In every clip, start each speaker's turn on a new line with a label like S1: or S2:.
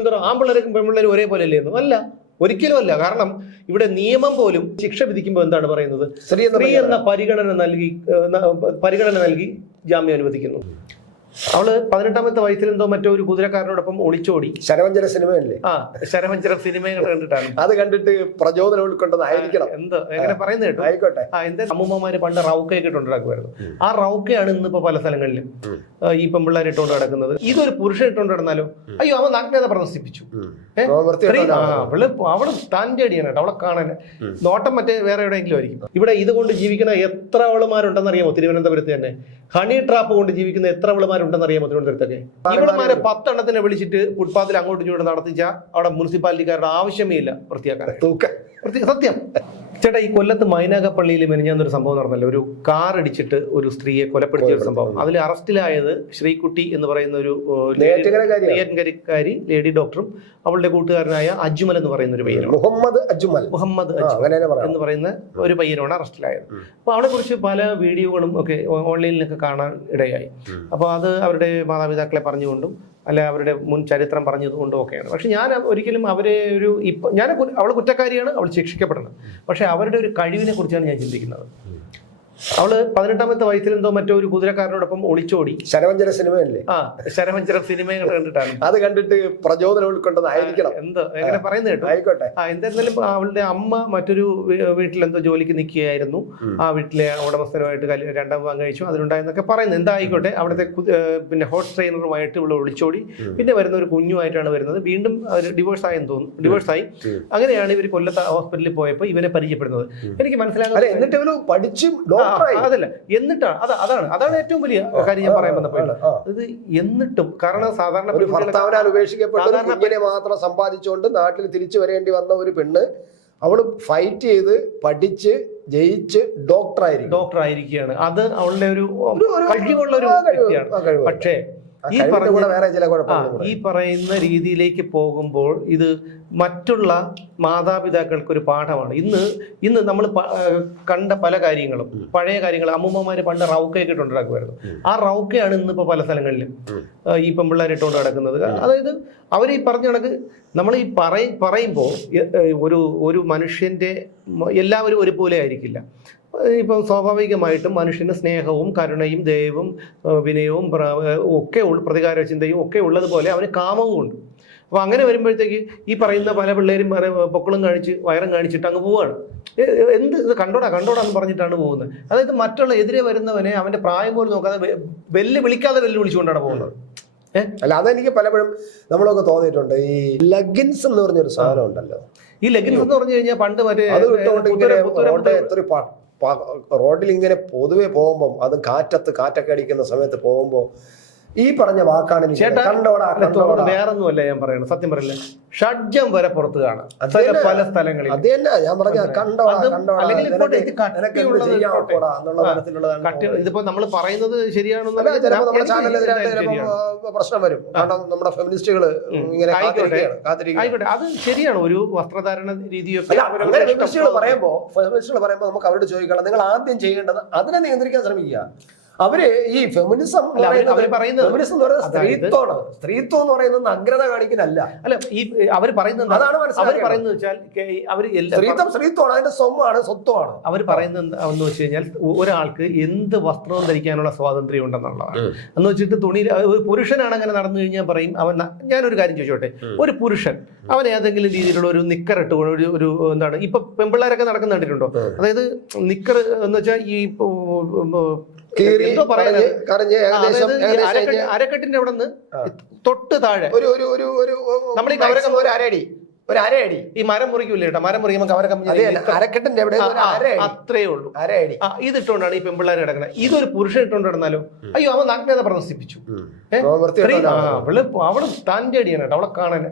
S1: എന്താ ആമ്പിള്ളേർക്കും പെൺപിള്ളേരും ഒരേപോലെ അല്ലേന്നു അല്ല. ഒരിക്കലും അല്ല കാരണം ഇവിടെ നിയമം പോലും ശിക്ഷ വിധിക്കുമ്പോൾ എന്താണ് പറയുന്നത്?
S2: സ്ത്രീ എന്ന
S1: പരിഗണന. നൽകി പരിഗണന നൽകി ജാമ്യം അനുവദിക്കുന്നു. അവൾ പതിനെട്ടാമത്തെ വയസ്സിൽ എന്തോ മറ്റോ ഒരു കുതിരക്കാരനോടൊപ്പം ഒളിച്ചോടി.
S2: ശരവഞ്ചന സിനിമയല്ലേ?
S1: ആ ശരമഞ്ചര സിനിമ കണ്ടിട്ടാണ്.
S2: അത് കണ്ടിട്ട് പ്രചോദനം ഉൾക്കൊണ്ടതായിരിക്കണം
S1: എന്ത് എങ്ങനെ പറയുന്നത് കേട്ടോ?
S2: ആയിക്കോട്ടെ.
S1: ആ എന്താ അമ്മൂമ്മമാര് പണ്ട് റൗക്കയൊക്കെ ഇട്ടുണ്ടാക്കുമായിരുന്നു ആ റൗക്കയാണ് ഇന്നിപ്പോ പല സ്ഥലങ്ങളിലും ഈ പെമ്പിള്ളേർ ഇട്ടുകൊണ്ട് നടക്കുന്നത്. ഇതൊരു പുരുഷൻ ഇട്ടുകൊണ്ട് നടന്നാലോ അയ്യോ അവൻ നഗ്നത പ്രദർശിപ്പിച്ചു. അവൾ അവൾ കേട്ടോ അവളെ കാണാൻ നോട്ടം മറ്റേ വേറെ എവിടെയെങ്കിലും ആയിരിക്കും. ഇവിടെ ഇതുകൊണ്ട് ജീവിക്കുന്ന എത്ര അവളുമാരുണ്ടെന്ന് അറിയാമോ തിരുവനന്തപുരത്ത് തന്നെ. ഹണി ട്രാപ്പ് കൊണ്ട് ജീവിക്കുന്ന എത്ര അവളുമാരുണ്ടെന്ന് അറിയാമോ തിരുവനന്തപുരത്തൊക്കെ? ഇവിടെമാരെ പത്തെണ്ണത്തിനെ വിളിച്ചിട്ട് ഫുട്പാത്തിൽ അങ്ങോട്ടും ഇങ്ങോട്ടും നടത്തിച്ച അവിടെ മുനിസിപ്പാലിറ്റിക്കാരുടെ ആവശ്യമേ ഇല്ല. വൃത്തിയാക്കാൻ. സത്യം. ചേട്ടാ ഈ കൊല്ലത്ത് മൈനാകപ്പള്ളിയിൽ മെനിഞ്ഞാന്നൊരു സംഭവം നടന്നല്ലോ? ഒരു കാർ ഇടിച്ചിട്ട് ഒരു സ്ത്രീയെ കൊലപ്പെടുത്തിയ ഒരു സംഭവം. അതിൽ അറസ്റ്റിലായത് ശ്രീകുട്ടി എന്ന് പറയുന്ന ഒരു നെയ്യാറ്റിൻകരക്കാരി ലേഡി ഡോക്ടറും അവളുടെ കൂട്ടുകാരനായ അജ്മൽ എന്ന് പറയുന്ന ഒരു പയ്യനാണ്.
S2: മുഹമ്മദ് അജ്മൽ.
S1: മുഹമ്മദ് എന്ന് പറയുന്ന ഒരു പയ്യനാണ് അറസ്റ്റിലായത്.
S2: അപ്പൊ
S1: അപ്പോൾ അവളെ കുറിച്ച് പല വീഡിയോകളും ഒക്കെ ഓൺലൈനിലൊക്കെ കാണാൻ ഇടയായി.
S2: അപ്പൊ
S1: അപ്പോൾ അത് അവരുടെ മാതാപിതാക്കളെ പറഞ്ഞുകൊണ്ടും അല്ല അവരുടെ മുൻ ചരിത്രം പറഞ്ഞതുകൊണ്ടും ഒക്കെയാണ്. പക്ഷെ ഞാൻ ഒരിക്കലും അവരെ ഒരു ഇപ്പൊ ഞാൻ അവൾ കുറ്റക്കാരിയാണ് അവൾ ശിക്ഷിക്കപ്പെടണം പക്ഷെ അവരുടെ ഒരു കഴിവിനെ കുറിച്ചാണ് ഞാൻ ചിന്തിക്കുന്നത്. അവൾ പതിനെട്ടാമത്തെ വയസ്സിൽ എന്തോ മറ്റോ ഒരു കുതിരക്കാരനോടൊപ്പം ഒളിച്ചോടി.
S2: ശരമഞ്ചര സിനിമയല്ലേ?
S1: ആ ശരമഞ്ചര സിനിമ കണ്ടിട്ടാണ്.
S2: അത് കണ്ടിട്ട് പ്രചോദനം ഉൾക്കൊണ്ടതായിരിക്കണം
S1: എന്തോ എങ്ങനെ പറയുന്നത് കേട്ടോ?
S2: ആയിക്കോട്ടെ.
S1: ആ എന്തായിരുന്നാലും അവളുടെ അമ്മ മറ്റൊരു വീട്ടിൽ എന്തോ ജോലിക്ക് നിൽക്കുകയായിരുന്നു. ആ വീട്ടിലെ ഉടമസ്ഥനുമായിട്ട് രണ്ടാം വിവാഹം കഴിച്ചു. അതിലുണ്ടായെന്നൊക്കെ പറയുന്നത് എന്തായിക്കോട്ടെ അവിടുത്തെ പിന്നെ ഹോട്ട് ട്രെയിനറുമായിട്ട് ഇവിടെ ഒളിച്ചോടി. പിന്നെ വരുന്ന ഒരു കുഞ്ഞുമായിട്ടാണ് വരുന്നത്. വീണ്ടും ഡിവോഴ്സ് ആയെന്ന് തോന്നുന്നു. ഡിവോഴ്സ് ആയി അങ്ങനെയാണ് ഇവർ കൊല്ലത്ത് ഹോസ്പിറ്റലിൽ പോയപ്പോൾ ഇവനെ പരിചയപ്പെടുന്നത്. എനിക്ക് മനസ്സിലാകുന്നത്
S2: എന്നിട്ട് ഇവർ പഠിച്ചും
S1: അതല്ല. എന്നിട്ടാണ് അത് അതാണ്. അതാണ് ഏറ്റവും വലിയ കാര്യം ഞാൻ പറയാൻ വന്നപ്പോൾ ഇത് എന്നിട്ടും കാരണം സാധാരണ
S2: ഭർത്താവിനാൽ ഉപേക്ഷിക്കപ്പെട്ട കുഞ്ഞിനെ മാത്രം സമ്പാദിച്ചുകൊണ്ട് നാട്ടിൽ തിരിച്ചു വരേണ്ടി വന്ന ഒരു പെണ്ണ് അവൾ ഫൈറ്റ് ചെയ്ത് പഠിച്ച് ജയിച്ച് ഡോക്ടർ ഡോക്ടറായിരിക്കും
S1: ഡോക്ടർ ആയിരിക്കുകയാണ്. അത് അവളുടെ ഒരു കഴിവുള്ള ഒരു വ്യക്തിയാണ്. പക്ഷേ ഈ പറഞ്ഞ ഈ പറയുന്ന രീതിയിലേക്ക് പോകുമ്പോൾ ഇത് മറ്റുള്ള മാതാപിതാക്കൾക്ക് ഒരു പാഠമാണ്. ഇന്ന് ഇന്ന് നമ്മൾ കണ്ട പല കാര്യങ്ങളും പഴയ കാര്യങ്ങൾ അമ്മൂമ്മമാര് പണ്ട് റൗക്കയൊക്കെ ഇട്ടുണ്ടാക്കുമായിരുന്നു. ആ റൗക്കയാണ് ഇന്ന് ഇപ്പൊ പല സ്ഥലങ്ങളിലും ഈ പെമ്പിള്ളേർ ഇട്ടുകൊണ്ട് നടക്കുന്നത്. അതായത് അവർ ഈ പറഞ്ഞ കണക്ക് നമ്മൾ ഈ പറയ പറയുമ്പോൾ ഒരു ഒരു മനുഷ്യന്റെ എല്ലാവരും ഒരുപോലെ ആയിരിക്കില്ല. ഇപ്പം സ്വാഭാവികമായിട്ടും മനുഷ്യന് സ്നേഹവും കരുണയും ദയവും വിനയവും ഒക്കെ പ്രതികാര ചിന്തയും ഒക്കെ ഉള്ളതുപോലെ അവന് കാമവും ഉണ്ട്. അപ്പോൾ അങ്ങനെ വരുമ്പോഴത്തേക്ക് ഈ പറയുന്ന പല പിള്ളേരും പൊക്കളും കാണിച്ച് വയറും കാണിച്ചിട്ട് അങ്ങ് എ- എന്ത് ഇത് കണ്ടോടാ കണ്ടോടാ എന്ന് പറഞ്ഞിട്ടാണ് പോകുന്നത്. അതായത് മറ്റുള്ള എതിരെ വരുന്നവനെ അവന്റെ പ്രായം പോലും നോക്കാതെ വെല്ല് വിളിക്കാതെ വെല്ല് വിളിച്ചുകൊണ്ടാണ് പോകുന്നത്.
S2: അല്ല അതെനിക്ക് പലപ്പോഴും നമ്മളൊക്കെ തോന്നിയിട്ടുണ്ട്. ഈ ലഗിൻസ് എന്ന് പറഞ്ഞൊരു സാധനം ഉണ്ടല്ലോ.
S1: ഈ ലെഗിൻസ് എന്ന് പറഞ്ഞു കഴിഞ്ഞാൽ പണ്ട് മറ്റേ
S2: റോഡിൽ ഇങ്ങനെ പൊതുവെ പോകുമ്പോൾ അത് കാറ്റത്ത് കാറ്റൊക്കെ അടിക്കുന്ന സമയത്ത് പോകുമ്പോൾ ഈ പറഞ്ഞ വാക്കാണ്
S1: വേറൊന്നുമല്ല ഞാൻ പറയുന്നത് സത്യം പറയില്ല? ഷഡ്ജം വരെ പുറത്ത് കാണാം. പല സ്ഥലങ്ങളിൽ
S2: അത് തന്നെ ഞാൻ പറഞ്ഞ. കണ്ടോടാ
S1: ഇതിപ്പോ നമ്മൾ പറയുന്നത്
S2: പ്രശ്നം വരും. കാരണം നമ്മുടെ ഫെമിനിസ്റ്റുകൾ ഇങ്ങനെ
S1: ആയിക്കോട്ടെ. അത് ശരിയാണ്. ഒരു വസ്ത്രധാരണ രീതിയൊക്കെ
S2: ഫെമിനിസ്റ്റുകൾ പറയുമ്പോൾ ഫെമിനിസ്റ്റുകൾ പറയുമ്പോൾ നമുക്ക് അവരോട് ചോദിക്കണം നിങ്ങൾ ആദ്യം ചെയ്യേണ്ടത് അതിനെ നിയന്ത്രിക്കാൻ ശ്രമിക്കുക. അവർ ഈ ഫെമിനിസം
S1: അവർ പറയുന്നത്
S2: ഫെമിനിസം എന്ന് പറയുന്നത് സ്ത്രീത്വമാണ്. സ്ത്രീത്വം എന്ന് പറയുന്നത് അഗ്രത കാണിക്കുന്നല്ല
S1: അല്ല ഈ അവർ പറയുന്നത്
S2: അതാണ്
S1: അവർ പറയുന്നത് വെച്ചാൽ അവർ
S2: സ്ത്രീത്വം സ്ത്രീത്വമാണ് അതിന്റെ സ്വമാണ് സ്വത്വമാണ്.
S1: അവർ പറയുന്നത് എന്ന് വെച്ച് കഴിഞ്ഞാൽ ഒരാൾക്ക് എന്ത് വസ്ത്രവും ധരിക്കാനുള്ള സ്വാതന്ത്ര്യം ഉണ്ടെന്നുള്ളതാണ്. എന്ന് വെച്ചിട്ട് തുണി ഒരു പുരുഷനാണ് അങ്ങനെ നടന്നു കഴിഞ്ഞാൽ പറയും അവൻ ഞാനൊരു കാര്യം ചോദിച്ചോട്ടെ. ഒരു പുരുഷൻ അവൻ ഏതെങ്കിലും രീതിയിലുള്ള ഒരു നിക്കർ ഇട്ട് ഒരു ഒരു എന്താണ് ഇപ്പൊ പെമ്പിള്ളേരൊക്കെ നടക്കുന്ന കണ്ടിട്ടുണ്ടോ? അതായത് നിക്കർ എന്ന് വെച്ചാൽ ഈ അരക്കെട്ടിന്റെ അവിടെ നിന്ന് തൊട്ട് താഴെ.
S2: ഒരു ഒരു ഒരു ഒരു
S1: നമ്മൾ ഈ
S2: ഒരു അരയടി. ഒരു അരയടി.
S1: ഈ മരം മുറിക്കില്ല കേട്ടോ? മരം മുറിക്കുമ്പോൾ കവരക്കം
S2: അതെ അരക്കെട്ടിന്റെ
S1: അത്രേ ഉള്ളൂ.
S2: അരയടി.
S1: ഇത് ഇട്ടുകൊണ്ടാണ് ഈ പെമ്പിള്ളേർ കിടക്കുന്നത് ഇതൊരു പുരുഷൻ ഇട്ടുകൊണ്ട് കിടന്നാലോ അയ്യോ അവൻ നഗ്നത പ്രദർശിപ്പിച്ചു. അവൾ അവൾ സ്റ്റാൻഡേർഡ് കേട്ടോ. അവളെ കാണാൻ.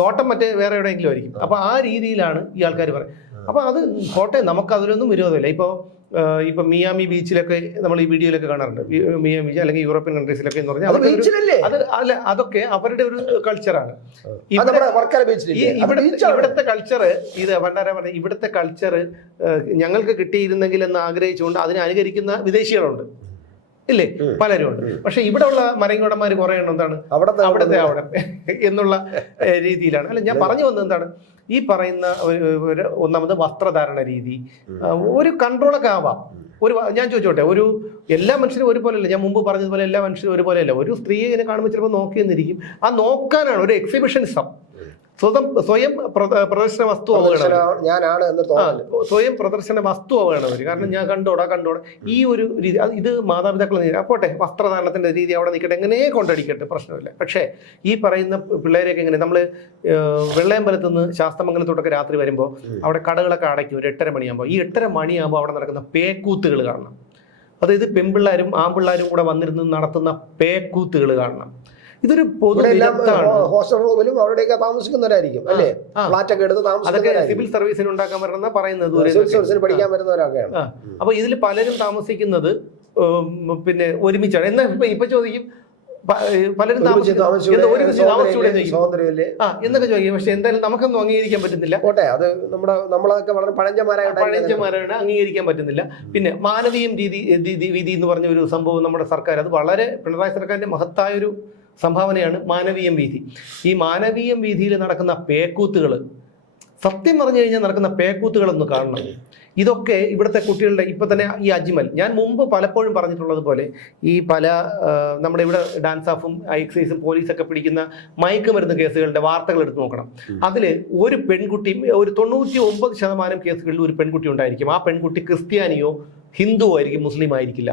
S1: നോട്ടം മറ്റേ വേറെ എവിടെയെങ്കിലും ആയിരിക്കും. അപ്പൊ ആ രീതിയിലാണ് ഈ ആൾക്കാർ പറയുന്നത്. അപ്പൊ അത് കോട്ടയം നമുക്ക് അതിലൊന്നും വിരോധമില്ല. ഇപ്പൊ ഇപ്പൊ മിയാമി ബീച്ചിലൊക്കെ നമ്മൾ ഈ വീഡിയോയിലൊക്കെ കാണാറുണ്ട്. മിയാമി ബീച്ച് അല്ലെങ്കിൽ യൂറോപ്യൻ കൺട്രീസിലൊക്കെ എന്ന് പറഞ്ഞാൽ
S2: അത്
S1: അല്ല അതൊക്കെ അവരുടെ ഒരു കൾച്ചറാണ്. ഇവിടുത്തെ കൾച്ചർ ഇത് പണ്ടാര പറഞ്ഞ ഇവിടുത്തെ കൾച്ചർ ഞങ്ങൾക്ക് കിട്ടിയിരുന്നെങ്കിൽ എന്ന് ആഗ്രഹിച്ചുകൊണ്ട് അതിനെ അനുകരിക്കുന്ന വിദേശികളുണ്ട്. ഇല്ലേ. പലരും ഉണ്ട് പക്ഷെ ഇവിടെ ഉള്ള മരങ്ങോടന്മാർ കുറെ എണ്ണം എന്താണ്?
S2: അവിടത്തെ
S1: അവിടുത്തെ അവിടെ എന്നുള്ള രീതിയിലാണ്. അല്ല ഞാൻ പറഞ്ഞു വന്നത് എന്താണ്? ഈ പറയുന്ന ഒരു ഒരു ഒന്നാമത് വസ്ത്രധാരണ രീതി. ഒരു കൺട്രോളൊക്കെ ആവാം. ഒരു ഞാൻ ചോദിച്ചോട്ടെ ഒരു എല്ലാ മനുഷ്യരും ഒരുപോലെ അല്ല ഞാൻ മുമ്പ് പറഞ്ഞതുപോലെ എല്ലാ മനുഷ്യരും ഒരുപോലെ അല്ല ഒരു സ്ത്രീയെ ഇങ്ങനെ കാണുമ്പോൾ ചിലപ്പോൾ നോക്കിയെന്നിരിക്കും. ആ നോക്കാനാണ് ഒരു എക്സിബിഷനിസം സ്വന്തം സ്വയം പ്രദർശന വസ്തു.
S2: ഞാനാണ് എന്ന്
S1: സ്വയം പ്രദർശന വസ്തു ആവുകയാണ് അവർ കാരണം ഞാൻ കണ്ടോടാ കണ്ടോടാ. ഈ ഒരു രീതി ഇത് ഇത് മാതാപിതാക്കൾ പോട്ടെ വസ്ത്രധാരണത്തിന്റെ രീതി അവിടെ നിൽക്കട്ടെ എങ്ങനെ കൊണ്ടടിക്കട്ടെ പ്രശ്നമില്ല. പക്ഷേ ഈ പറയുന്ന പിള്ളേരെയൊക്കെ എങ്ങനെ നമ്മൾ വെള്ളയമ്പലത്ത് നിന്ന് ശാസ്തമംഗലത്തോട്ടൊക്കെ രാത്രി വരുമ്പോൾ അവിടെ കടകളൊക്കെ അടയ്ക്കും ഒരു എട്ടര മണിയാകുമ്പോൾ ഈ എട്ടര മണിയാകുമ്പോൾ അവിടെ നടക്കുന്ന പേക്കൂത്തുകൾ കാണണം. അതായത് പെൺപിള്ളാരും ആൺപിള്ളാരും കൂടെ വന്നിരുന്ന് നടത്തുന്ന പേക്കൂത്തുകൾ കാണണം. ഇതൊരു പൊതു
S2: ഹോസ്റ്റൽ റൂമിലും അവിടെയൊക്കെ താമസിക്കുന്നവരായിരിക്കും അല്ലേ. ഫ്ലാറ്റ് ഒക്കെ എടുത്ത്
S1: അതൊക്കെ സിവിൽ സർവീസിന് ഉണ്ടാക്കാൻ പറ്റുന്ന പറയുന്നത്
S2: സിവിൽ സർവീസിന് പഠിക്കാൻ വരുന്നവരൊക്കെയാണ്
S1: ആ. അപ്പൊ ഇതിൽ പലരും താമസിക്കുന്നത് പിന്നെ ഒരുമിച്ചാണ്. എന്നാ ഇപ്പൊ ചോദിക്കും പലരും എന്നൊക്കെ ചോദിക്കും. പക്ഷെ എന്തായാലും നമുക്കൊന്നും അംഗീകരിക്കാൻ പറ്റുന്നില്ല.
S2: കോട്ടെ അത് നമ്മുടെ നമ്മളൊക്കെ വളരെ പഴഞ്ചന്മാരായിട്ട്
S1: പഴഞ്ചന്മാരാണ് അംഗീകരിക്കാൻ പറ്റുന്നില്ല. പിന്നെ മാനവീയം രീതി രീതി- വിധി എന്ന് പറഞ്ഞ ഒരു സംഭവം നമ്മുടെ സർക്കാർ അത് വളരെ പിണറായി സർക്കാരിന്റെ മഹത്തായ ഒരു സംഭാവനയാണ് മാനവീയം വീതി. ഈ മാനവീയം വീതിയിൽ നടക്കുന്ന പേക്കൂത്തുകൾ സത്യം പറഞ്ഞു കഴിഞ്ഞാൽ നടക്കുന്ന പേക്കൂത്തുകളൊന്ന് കാണണം. ഇതൊക്കെ ഇവിടുത്തെ കുട്ടികളുടെ ഇപ്പൊ തന്നെ ഈ അജ്മൽ. ഞാൻ മുമ്പ് പലപ്പോഴും പറഞ്ഞിട്ടുള്ളത് പോലെ ഈ പല നമ്മുടെ ഇവിടെ ഡാൻസ് ഓഫും എക്സൈസും പോലീസൊക്കെ പിടിക്കുന്ന മയക്കുമരുന്ന് കേസുകളുടെ വാർത്തകൾ എടുത്തു നോക്കണം. അതിൽ ഒരു പെൺകുട്ടി ഒരു തൊണ്ണൂറ്റി ഒമ്പത് ശതമാനം കേസുകളിൽ ഒരു പെൺകുട്ടി ഉണ്ടായിരിക്കും. ആ പെൺകുട്ടി ക്രിസ്ത്യാനിയോ ഹിന്ദു ആയിരിക്കും മുസ്ലിം ആയിരിക്കില്ല.